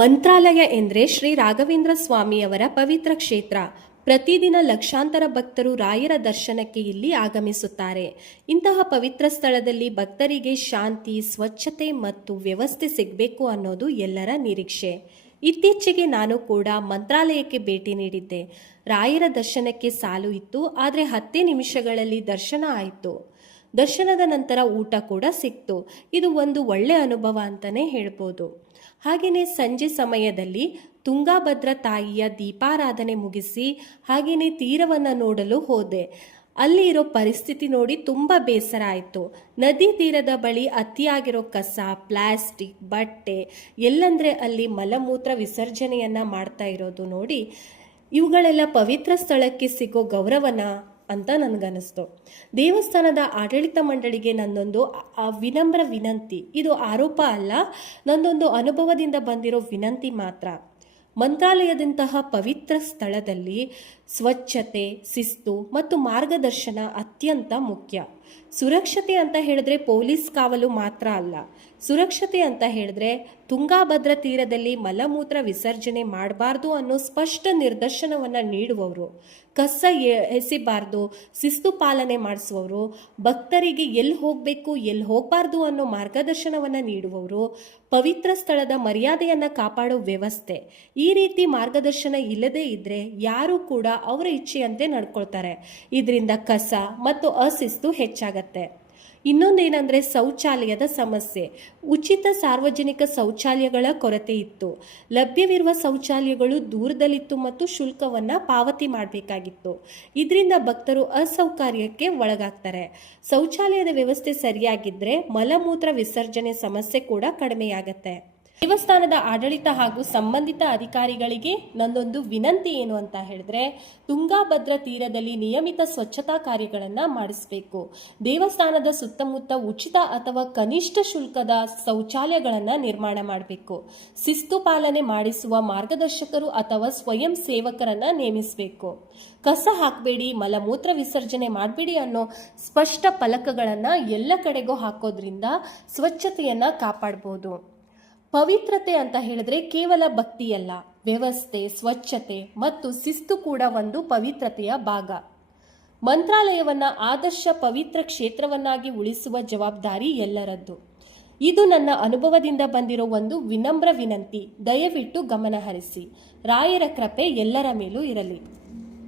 ಮಂತ್ರಾಲಯ ಎಂದರೆ ಶ್ರೀ ರಾಘವೇಂದ್ರ ಸ್ವಾಮಿಯವರ ಪವಿತ್ರ ಕ್ಷೇತ್ರ. ಪ್ರತಿದಿನ ಲಕ್ಷಾಂತರ ಭಕ್ತರು ರಾಯರ ದರ್ಶನಕ್ಕೆ ಇಲ್ಲಿ ಆಗಮಿಸುತ್ತಾರೆ. ಇಂತಹ ಪವಿತ್ರ ಸ್ಥಳದಲ್ಲಿ ಭಕ್ತರಿಗೆ ಶಾಂತಿ, ಸ್ವಚ್ಛತೆ ಮತ್ತು ವ್ಯವಸ್ಥೆ ಸಿಗಬೇಕು ಅನ್ನೋದು ಎಲ್ಲರ ನಿರೀಕ್ಷೆ. ಇತ್ತೀಚೆಗೆ ನಾನು ಕೂಡ ಮಂತ್ರಾಲಯಕ್ಕೆ ಭೇಟಿ ನೀಡಿದ್ದೆ. ರಾಯರ ದರ್ಶನಕ್ಕೆ ಸಾಲು ಇತ್ತು, ಆದರೆ 10 ನಿಮಿಷಗಳಲ್ಲಿ ದರ್ಶನ ಆಯಿತು. ದರ್ಶನದ ನಂತರ ಊಟ ಕೂಡ ಸಿಕ್ತು. ಇದು ಒಂದು ಒಳ್ಳೆ ಅನುಭವ ಅಂತಲೇ ಹೇಳ್ಬೋದು. ಹಾಗೆಯೇ ಸಂಜೆ ಸಮಯದಲ್ಲಿ ತುಂಗಾಭದ್ರಾ ತಾಯಿಯ ದೀಪಾರಾಧನೆ ಮುಗಿಸಿ ಹಾಗೆಯೇ ತೀರವನ್ನು ನೋಡಲು ಹೋದೆ. ಅಲ್ಲಿ ಇರೋ ಪರಿಸ್ಥಿತಿ ನೋಡಿ ತುಂಬ ಬೇಸರ ಆಯಿತು. ನದಿ ತೀರದ ಬಳಿ ಅತಿಯಾಗಿರೋ ಕಸ, ಪ್ಲಾಸ್ಟಿಕ್, ಬಟ್ಟೆ ಎಲ್ಲಂದರೆ ಅಲ್ಲಿ ಮಲಮೂತ್ರ ವಿಸರ್ಜನೆಯನ್ನು ಮಾಡ್ತಾ ಇರೋದು ನೋಡಿ ಇವುಗಳೆಲ್ಲ ಪವಿತ್ರ ಸ್ಥಳಕ್ಕೆ ಸಿಗೋ ಗೌರವನ ಅಂತ ನನಗನ್ನಿಸ್ತು. ದೇವಸ್ಥಾನದ ಆಡಳಿತ ಮಂಡಳಿಗೆ ನನ್ನೊಂದು ವಿನಮ್ರ ವಿನಂತಿ. ಇದು ಆರೋಪ ಅಲ್ಲ, ನನ್ನೊಂದು ಅನುಭವದಿಂದ ಬಂದಿರೋ ವಿನಂತಿ ಮಾತ್ರ. ಮಂತ್ರಾಲಯದಂತಹ ಪವಿತ್ರ ಸ್ಥಳದಲ್ಲಿ ಸ್ವಚ್ಛತೆ, ಶಿಸ್ತು ಮತ್ತು ಮಾರ್ಗದರ್ಶನ ಅತ್ಯಂತ ಮುಖ್ಯ. ಸುರಕ್ಷತೆ ಅಂತ ಹೇಳಿದ್ರೆ ಪೊಲೀಸ್ ಕಾವಲು ಮಾತ್ರ ಅಲ್ಲ. ಸುರಕ್ಷತೆ ಅಂತ ಹೇಳಿದ್ರೆ ತುಂಗಾಭದ್ರಾ ತೀರದಲ್ಲಿ ಮಲಮೂತ್ರ ವಿಸರ್ಜನೆ ಮಾಡಬಾರ್ದು ಅನ್ನೋ ಸ್ಪಷ್ಟ ನಿರ್ದೇಶನವನ್ನು ನೀಡುವವರು, ಕಸ ಎಸಿಬಾರ್ದು, ಶಿಸ್ತು ಪಾಲನೆ ಮಾಡಿಸುವವರು, ಭಕ್ತರಿಗೆ ಎಲ್ಲಿ ಹೋಗಬೇಕು ಎಲ್ಲಿ ಹೋಗಬಾರ್ದು ಅನ್ನೋ ಮಾರ್ಗದರ್ಶನವನ್ನು ನೀಡುವವರು, ಪವಿತ್ರ ಸ್ಥಳದ ಮರ್ಯಾದೆಯನ್ನು ಕಾಪಾಡೋ ವ್ಯವಸ್ಥೆ. ಈ ರೀತಿ ಮಾರ್ಗದರ್ಶನ ಇಲ್ಲದೇ ಇದ್ದರೆ ಯಾರೂ ಕೂಡ ಅವರ ಇಚ್ಛೆಯಂತೆ ನಡ್ಕೊಳ್ತಾರೆ. ಇದರಿಂದ ಕಸ ಮತ್ತು ಅಶಿಸ್ತು ಹೆಚ್ಚಾಗತ್ತೆ. ಇನ್ನೊಂದೇನೆಂದರೆ ಶೌಚಾಲಯದ ಸಮಸ್ಯೆ. ಉಚಿತ ಸಾರ್ವಜನಿಕ ಶೌಚಾಲಯಗಳ ಕೊರತೆ ಇತ್ತು. ಲಭ್ಯವಿರುವ ಶೌಚಾಲಯಗಳು ದೂರದಲ್ಲಿತ್ತು ಮತ್ತು ಶುಲ್ಕವನ್ನು ಪಾವತಿ ಮಾಡಬೇಕಾಗಿತ್ತು. ಇದರಿಂದ ಭಕ್ತರು ಅಸೌಕರ್ಯಕ್ಕೆ ಒಳಗಾಗ್ತಾರೆ. ಶೌಚಾಲಯದ ವ್ಯವಸ್ಥೆ ಸರಿಯಾಗಿದ್ದರೆ ಮಲಮೂತ್ರ ವಿಸರ್ಜನೆ ಸಮಸ್ಯೆ ಕೂಡ ಕಡಿಮೆಯಾಗತ್ತೆ. ದೇವಸ್ಥಾನದ ಆಡಳಿತ ಹಾಗೂ ಸಂಬಂಧಿತ ಅಧಿಕಾರಿಗಳಿಗೆ ನನ್ನೊಂದು ವಿನಂತಿ ಏನು ಅಂತ ಹೇಳಿದ್ರೆ, ತುಂಗಾಭದ್ರಾ ತೀರದಲ್ಲಿ ನಿಯಮಿತ ಸ್ವಚ್ಛತಾ ಕಾರ್ಯಗಳನ್ನು ಮಾಡಿಸಬೇಕು. ದೇವಸ್ಥಾನದ ಸುತ್ತಮುತ್ತ ಉಚಿತ ಅಥವಾ ಕನಿಷ್ಠ ಶುಲ್ಕದ ಶೌಚಾಲಯಗಳನ್ನು ನಿರ್ಮಾಣ ಮಾಡಬೇಕು. ಶಿಸ್ತು ಪಾಲನೆ ಮಾಡಿಸುವ ಮಾರ್ಗದರ್ಶಕರು ಅಥವಾ ಸ್ವಯಂ ಸೇವಕರನ್ನ ನೇಮಿಸಬೇಕು. ಕಸ ಹಾಕಬೇಡಿ, ಮಲಮೂತ್ರ ವಿಸರ್ಜನೆ ಮಾಡಬೇಡಿ ಅನ್ನೋ ಸ್ಪಷ್ಟ ಫಲಕಗಳನ್ನು ಎಲ್ಲ ಕಡೆಗೂ ಹಾಕೋದ್ರಿಂದ ಸ್ವಚ್ಛತೆಯನ್ನು ಕಾಪಾಡಬಹುದು. ಪವಿತ್ರತೆ ಅಂತ ಹೇಳಿದ್ರೆ ಕೇವಲ ಭಕ್ತಿಯಲ್ಲ, ವ್ಯವಸ್ಥೆ, ಸ್ವಚ್ಛತೆ ಮತ್ತು ಶಿಸ್ತು ಕೂಡ ಒಂದು ಪವಿತ್ರತೆಯ ಭಾಗ. ಮಂತ್ರಾಲಯವನ್ನು ಆದರ್ಶ ಪವಿತ್ರ ಕ್ಷೇತ್ರವನ್ನಾಗಿ ಉಳಿಸುವ ಜವಾಬ್ದಾರಿ ಎಲ್ಲರದ್ದು. ಇದು ನನ್ನ ಅನುಭವದಿಂದ ಬಂದಿರೋ ಒಂದು ವಿನಮ್ರ ವಿನಂತಿ. ದಯವಿಟ್ಟು ಗಮನ ಹರಿಸಿ. ರಾಯರ ಕೃಪೆ ಎಲ್ಲರ ಮೇಲೂ ಇರಲಿ.